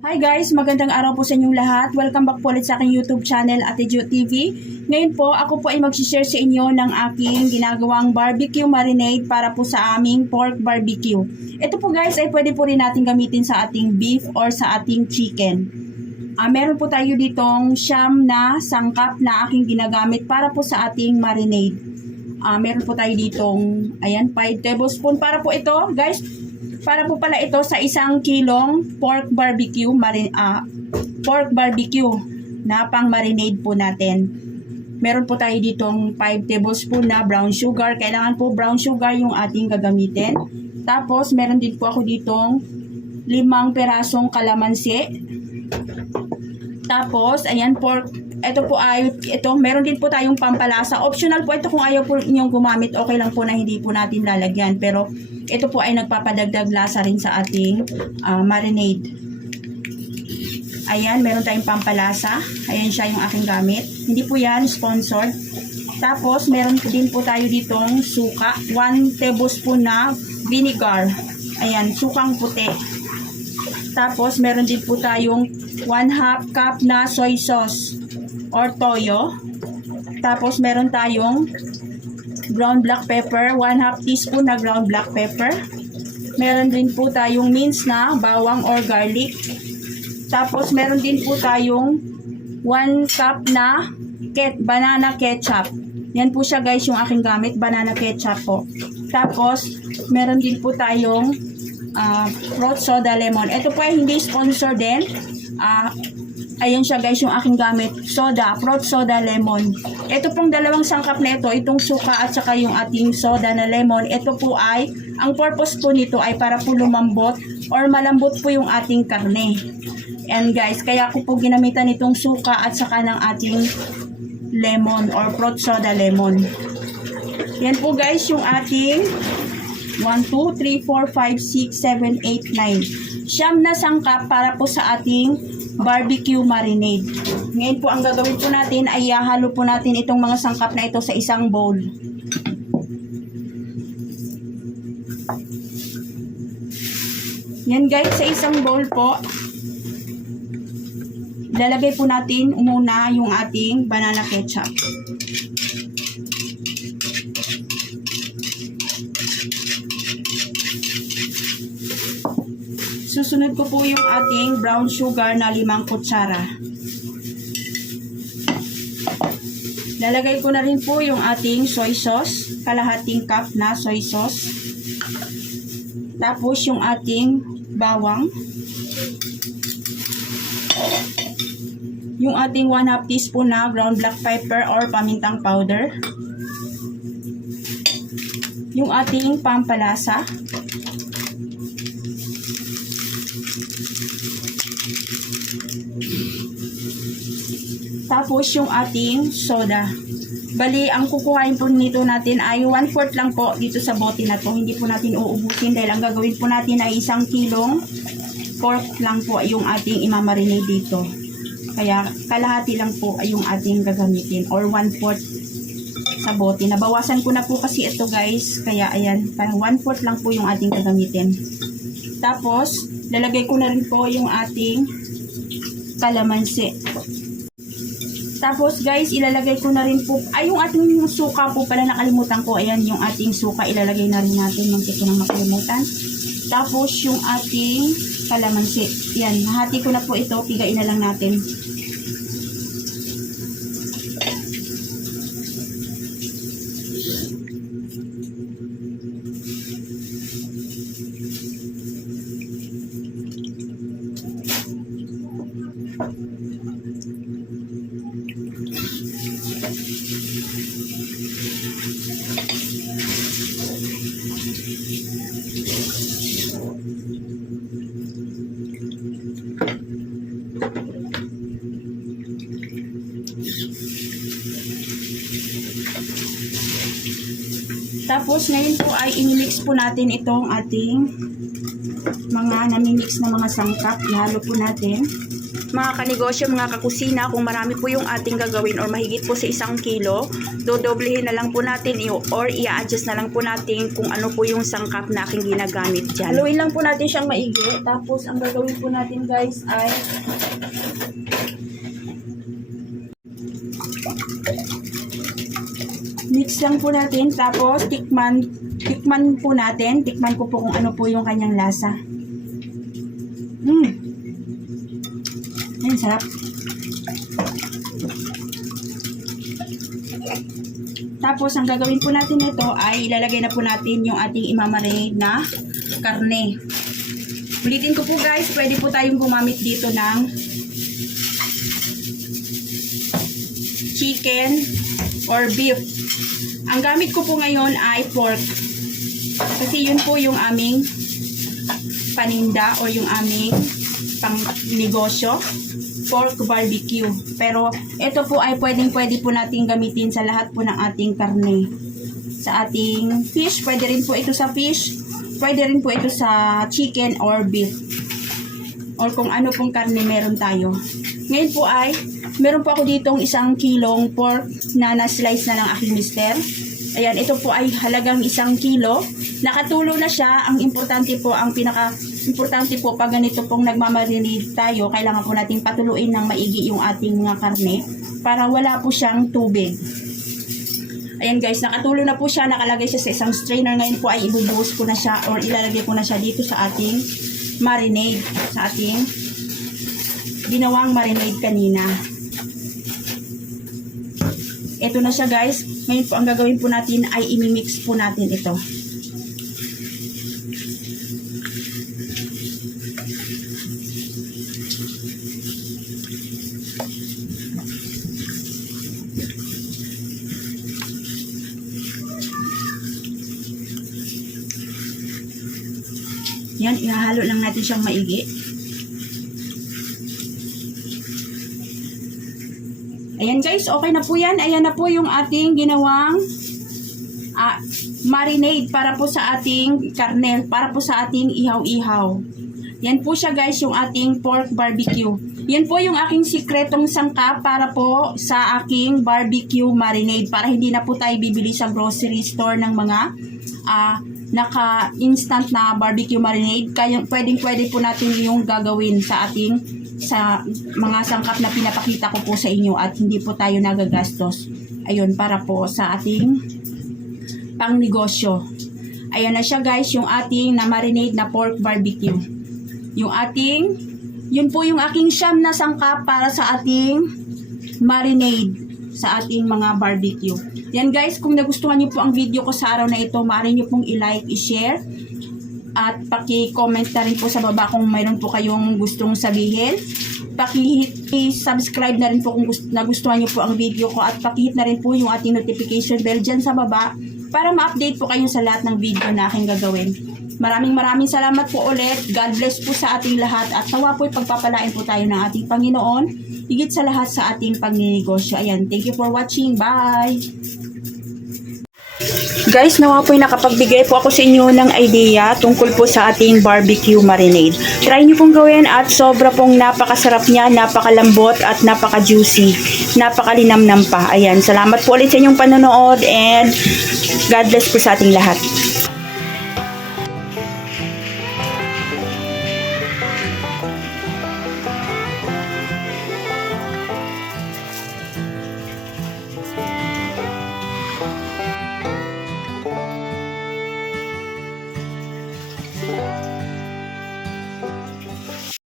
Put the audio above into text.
Hi guys, magandang araw po sa inyong lahat. Welcome back po ulit sa aking YouTube channel, Ate Jo TV. Ngayon po, ako po ay mag-share sa inyo ng aking ginagawang barbecue marinade para po sa aming pork barbecue. Ito po guys ay pwede po rin natin gamitin sa ating beef or sa ating chicken. Meron po tayo ditong siyam na sangkap na aking ginagamit para po sa ating marinade. Meron po tayo ditong, ayan, 5 tablespoon para po ito guys. Para po pala ito sa 1 kilong pork barbecue na pang marinade po natin. Meron po tayo ditong 5 tablespoon na brown sugar. Kailangan po brown sugar yung ating gagamitin. Tapos meron din po ako ditong 5 perasong kalamansi. Tapos ayan, pork. Meron din po tayong pampalasa. Optional po ito kung ayaw po ninyong gumamit. Okay lang po na hindi po natin lalagyan. Pero ito po ay nagpapadagdag lasa rin sa ating marinade. Ayan, meron tayong pampalasa. Ayan siya yung aking gamit. Hindi po yan sponsored. Tapos meron din po tayo ditong suka. 1 tablespoon na vinegar. Ayan, sukang puti. Tapos meron din po tayong 1/2 cup na soy sauce or toyo. Tapos meron tayong ground black pepper, 1/2 teaspoon na ground black pepper. Meron din po tayong minced na bawang or garlic. Tapos meron din po tayong 1 cup na banana ketchup. Yan po siya guys yung aking gamit, banana ketchup po. Tapos meron din po tayong fruit soda lemon. Ito po ay hindi sponsor din. Ayan siya guys yung aking gamit, fruit soda lemon. Ito pong dalawang sangkap na ito, itong suka at saka yung ating soda na lemon. Ito po ay, ang purpose po nito ay para po lumambot or malambot po yung ating karne. And guys, kaya ko po ginamitan itong suka at saka ng ating lemon or fruit soda lemon. Yan po guys yung ating 1, 2, 3, 4, 5, 6, 7, 8, 9. Siyam na sangkap para po sa ating barbecue marinade. Ngayon po ang gagawin po natin ay ihalo po natin itong mga sangkap na ito sa isang bowl. Yan guys, sa isang bowl po, lalagay po natin muna yung ating banana ketchup. Susunod ko po yung ating brown sugar na 5 kutsara. Lalagay ko na rin po yung ating soy sauce, kalahating cup na soy sauce. Tapos yung ating bawang. Yung ating 1/2 teaspoon na ground black pepper or pamintang powder. Yung ating pampalasa. Tapos yung ating soda. Bali, ang kukuhain po nito natin ay 1/4 lang po dito sa bote na to. Hindi po natin uubusin dahil ang gagawin po natin ay 1 kilong pork lang po yung ating imamarinate dito. Kaya kalahati lang po ay yung ating gagamitin or 1/4 sa bote. Nabawasan ko na po kasi ito guys. Kaya ayan, parang 1/4 lang po yung ating gagamitin. Tapos, lalagay ko na rin po yung ating kalamansi. Tapos guys, ilalagay ko na rin po, yung ating suka po pala nakalimutan ko. Ayan, yung ating suka ilalagay na rin natin. Muntik ko nang makalimutan. Tapos yung ating kalamansi. Yan, nahati ko na po ito. Pigain na lang natin. Tapos ngayon po ay inimix po natin itong ating mga namimix na mga sangkap. Ihalo po natin. Mga kanegosyo, mga kakusina, kung marami po yung ating gagawin or mahigit po sa 1 kilo, dodoblehin na lang po natin or i-adjust na lang po natin kung ano po yung sangkap na aking ginagamit dyan. Haluin lang po natin siyang maigi. Tapos ang gagawin po natin guys ay mix lang po natin. Tapos tikman po natin. Tikman ko po kung ano po yung kanyang lasa. Ayun, sarap. Tapos, ang gagawin po natin ito ay ilalagay na po natin yung ating imamarinate na karne. Ulitin ko po guys, pwede po tayong gumamit dito ng chicken or beef. Ang gamit ko po ngayon ay pork. Kasi yun po yung aming paninda o yung aming pang negosyo, pork barbecue. Pero ito po ay pwede po natin gamitin sa lahat po ng ating karne. Sa ating fish, pwede rin po ito sa fish, pwede rin po ito sa chicken or beef. Or kung ano pong karne meron tayo. Ngayon po ay, meron po ako ditong 1 kilong pork na na-slice na ng aking mister. Ayan, ito po ay halagang 1 kilo. Nakatulo na siya. Ang importante po, ang pinaka-importante po pag ganito pong nagmamarinate tayo, kailangan po natin patuluin ng maigi yung ating mga karne para wala po siyang tubig. Ayan guys, nakatulo na po siya. Nakalagay siya sa isang strainer. Ngayon po ay ibubuhos ko na siya or ilalagay ko na siya dito sa ating marinade. Sa ating ginawang marinade kanina. Ito na siya guys. Ngayon po ang gagawin po natin ay imimix po natin ito. Yan, ihahalo lang natin siyang maigi. Ayan guys, okay na po yan. Ayan na po yung ating ginawang marinade para po sa ating karne, para po sa ating ihaw-ihaw. Yan po siya guys, yung ating pork barbecue. Yan po yung aking sikretong sangkap para po sa aking barbecue marinade. Para hindi na po tayo bibili sa grocery store ng mga naka-instant na barbecue marinade. Kaya pwede po natin yung gagawin sa mga sangkap na pinapakita ko po sa inyo at hindi po tayo nagagastos. Ayun, para po sa ating pang negosyo. Ayan na siya guys, yung ating na marinade na pork barbecue. Yun po yung aking siyam na sangkap para sa ating marinade sa ating mga barbecue. Yan guys, kung nagustuhan niyo po ang video ko sa araw na ito, maaari niyo pong i-like, i-share, at paki-comment na rin po sa baba kung mayroon po kayong gustong sabihin. Paki-subscribe na rin po kung nagustuhan niyo po ang video ko, at paki-hit na rin po yung ating notification bell dyan sa baba para ma-update po kayo sa lahat ng video na aking gagawin. Maraming salamat po ulit. God bless po sa ating lahat at nawa po'y pagpapalain po tayo ng ating Panginoon, higit sa lahat sa ating pagninegosyo. Ayan, thank you for watching. Bye! Guys, nawa po'y nakapagbigay po ako sa inyo ng idea tungkol po sa ating barbecue marinade. Try niyo pong gawin at sobra pong napakasarap niya, napakalambot at napaka-juicy, napakalinamnam pa. Ayan, salamat po ulit sa inyong panonood and God bless po sa ating lahat.